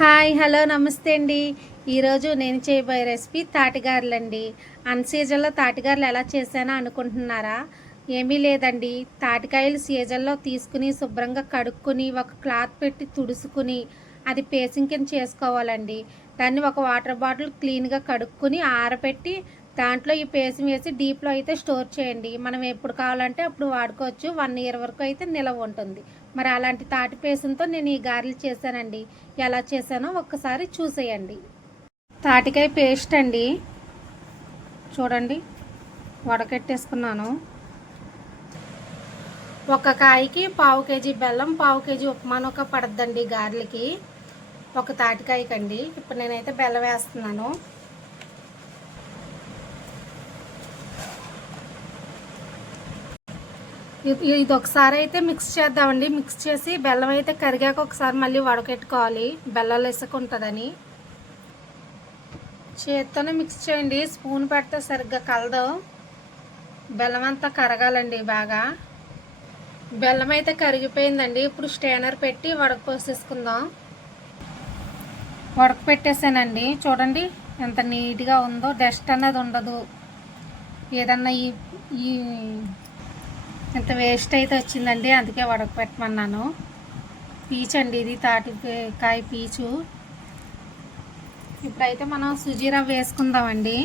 Hi hello నమస్తే అండి. ఈరోజు నేను చేయబోయే రెసిపీ తాటిగారులండి. అన్ సీజన్లో తాటిగారులు ఎలా చేశానో అనుకుంటున్నారా? ఏమీ లేదండి, తాటికాయలు సీజన్లో తీసుకుని శుభ్రంగా కడుక్కుని ఒక క్లాత్ పెట్టి తుడుచుకుని అది పేసింగ్ కింద చేసుకోవాలండి. దాన్ని ఒక వాటర్ బాటిల్ క్లీన్గా కడుక్కుని ఆరబెట్టి దాంట్లో ఈ పేస్ట్ వేసి డీప్లో అయితే స్టోర్ చేయండి. మనం ఎప్పుడు కావాలంటే అప్పుడు వాడుకోవచ్చు. 1 ఇయర్ వరకు అయితే నిలవ ఉంటుంది. మరి అలాంటి తాటి పేస్ట్తో నేను ఈ గారెలు చేశానండి. ఎలా చేశానో ఒక్కసారి చూసేయండి. తాటికాయ పేస్ట్ అండి, చూడండి వడకెట్టేసుకున్నాను. ఒక కాయకి 1/2 కేజీ బెల్లం, 1/2 కేజీ ఉప్మానొక పడద్దండి గారెలకి. ఒక తాటికాయకండి. ఇప్పుడు నేనైతే బెల్లం వేస్తున్నాను. ఇది ఒకసారి అయితే మిక్స్ చేద్దామండి. మిక్స్ చేసి బెల్లం అయితే కరిగాక ఒకసారి మళ్ళీ వడకెట్టుకోవాలి, బెల్లం ఇసుకుంటుందని. చేత్తోనే మిక్స్ చేయండి, స్పూన్ పెడితే సరిగ్గా కలదు. బెల్లం అంతా కరగాలండి బాగా. బెల్లం అయితే కరిగిపోయిందండి. ఇప్పుడు స్టైనర్ పెట్టి వడకపోసేసుకుందాం. వడక పెట్టేసానండి. చూడండి ఎంత నీట్గా ఉందో, డస్ట్ అన్నది ఉండదు. ఏదన్నా ఈ ఇంత వేస్ట్ అయితే వచ్చిందండి, అందుకే వడకపెట్టమన్నాను. పీచు అండి ఇది, తాటికాయ పీచు. ఇప్పుడైతే మనం సుజీ రవ్వ వేసుకుందామండి.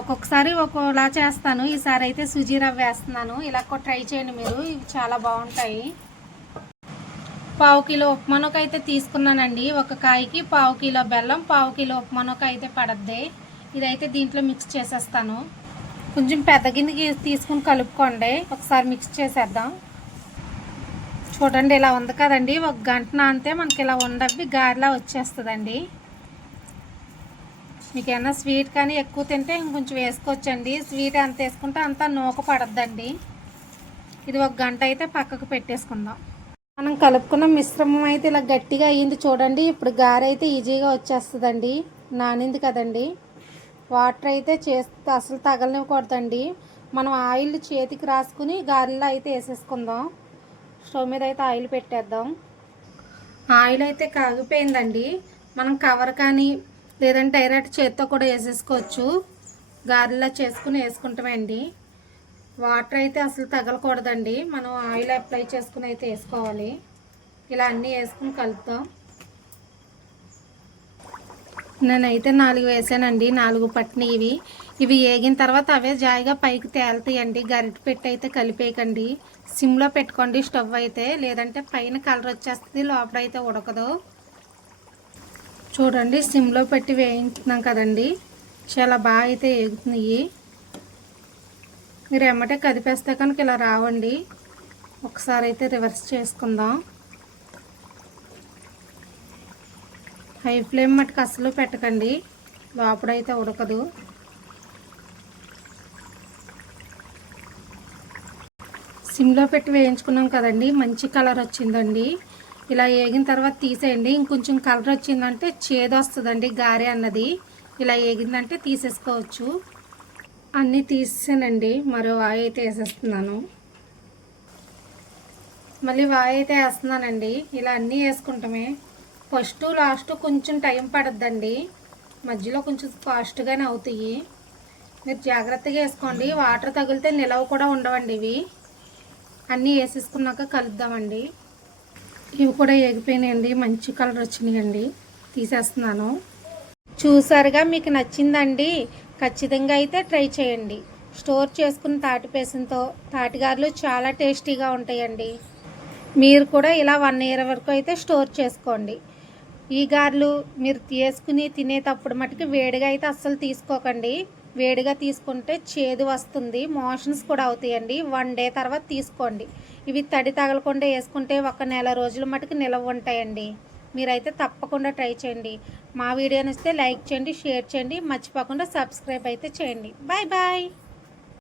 ఒక్కొక్కసారి ఒక్కోలా చేస్తాను, ఈసారి అయితే సుజీ రవ్వ వేస్తున్నాను. ఇలా ట్రై చేయండి మీరు, ఇవి చాలా బాగుంటాయి. 1/2 కిలో ఉప్మానొక అయితే తీసుకున్నానండి. ఒక కాయకి 1/2 కిలో బెల్లం, 1/2 కిలో ఉప్మానొక అయితే పడద్ది. ఇదైతే దీంట్లో మిక్స్ చేసేస్తాను. కొంచెం పెద్ద గిన్నెకి తీసుకుని కలుపుకోండి. ఒకసారి మిక్స్ చేసేద్దాం. చూడండి ఇలా ఉంది కదండి. 1 గంట నానితే మనకి ఇలా ఉండవి గారెలా వచ్చేస్తుందండి. మీకు ఏమన్నా స్వీట్ కానీ ఎక్కువ తింటే ఇంకొంచెం వేసుకోవచ్చండి. స్వీట్ ఎంత వేసుకుంటే అంత నూక పడద్దండి. ఇది 1 గంట అయితే పక్కకు పెట్టేసుకుందాం. మనం కలుపుకున్న మిశ్రమం అయితే ఇలా గట్టిగా అయ్యింది చూడండి. ఇప్పుడు గారె అయితే ఈజీగా వచ్చేస్తుందండి, నానింది కదండి. వాటర్ అయితే చేస్తే అసలు తగలనివ్వకూడదండి. మనం ఆయిల్ చేతికి రాసుకుని గారెల్లో అయితే వేసేసుకుందాం. స్టవ్ మీద అయితే ఆయిల్ పెట్టేద్దాం. ఆయిల్ అయితే కాగిపోయిందండి. మనం కవర్ కానీ లేదంటే డైరెక్ట్ చేతితో కూడా వేసేసుకోవచ్చు. గారెల్లో చేసుకుని వేసుకుంటామండి. వాటర్ అయితే అసలు తగలకూడదండి. మనం ఆయిల్ అప్లై చేసుకుని అయితే వేసుకోవాలి. ఇలా అన్నీ వేసుకుని కలుపుతాం. నేనైతే 4 వేసానండి, 4 పట్టినవి. ఇవి వేగిన తర్వాత అవే జాయిగా పైకి తేలుతాయండి. గరిటె పెట్టి అయితే కలిపేయకండి. సిమ్లో పెట్టుకోండి స్టవ్ అయితే, లేదంటే పైన కలర్ వచ్చేస్తుంది, లోపల అయితే ఉడకదు. చూడండి సిమ్లో పెట్టి వేయించుతున్నాం కదండి, చాలా బాగా అయితే వేగుతున్నాయి. మీరు ఎమ్మటే కదిపేస్తే కనుక ఇలా రావండి. ఒకసారి అయితే రివర్స్ చేసుకుందాం. హై ఫ్లేమ్ మట్టుకు అసలు పెట్టకండి, లోపడైతే ఉడకదు. సిమ్లో పెట్టి వేయించుకున్నాం కదండి, మంచి కలర్ వచ్చిందండి. ఇలా వేగిన తర్వాత తీసేయండి. ఇంకొంచెం కలర్ వచ్చిందంటే చేదు వస్తుందండి గారె అన్నది. ఇలా వేగిందంటే తీసేసుకోవచ్చు. అన్నీ తీసేసానండి. మరో వాయి అయితే వేసేస్తున్నాను. మళ్ళీ వాయి అయితే వేస్తున్నానండి. ఇలా అన్నీ వేసుకుంటామే. ఫస్ట్ లాస్ట్ కొంచెం టైం పడద్దండి, మధ్యలో కొంచెం ఫాస్ట్గానే అవుతాయి. మీరు జాగ్రత్తగా వేసుకోండి. వాటర్ తగిలితే నిలవ కూడా ఉండవండి. ఇవి అన్నీ వేసేసుకున్నాక కలుద్దామండి. ఇవి కూడా వేగిపోయినాయండి, మంచి కలర్ వచ్చినాయండి. తీసేస్తున్నాను. చూసారుగా, మీకు నచ్చిందండి. ఖచ్చితంగా అయితే ట్రై చేయండి. స్టోర్ చేసుకున్న తాటి పేసంతో తాటిగారులు చాలా టేస్టీగా ఉంటాయండి. మీరు కూడా ఇలా 1 ఇయర్ వరకు అయితే స్టోర్ చేసుకోండి. ఈ గారెలు మీరు వేసుకుని తినేటప్పుడు మటుకు వేడిగా అయితే అస్సలు తీసుకోకండి. వేడిగా తీసుకుంటే చేదు వస్తుంది, మోషన్స్ కూడా అవుతాయండి. 1 డే తర్వాత తీసుకోండి. ఇవి తడి తగలకుండా వేసుకుంటే 1 నెల రోజుల మటుకు నిలవ ఉంటాయండి. మీరైతే తప్పకుండా ట్రై చేయండి. మా వీడియో నచ్చితే లైక్ చేయండి, షేర్ చేయండి, మర్చిపోకుండా సబ్స్క్రైబ్ అయితే చేయండి. Bye bye.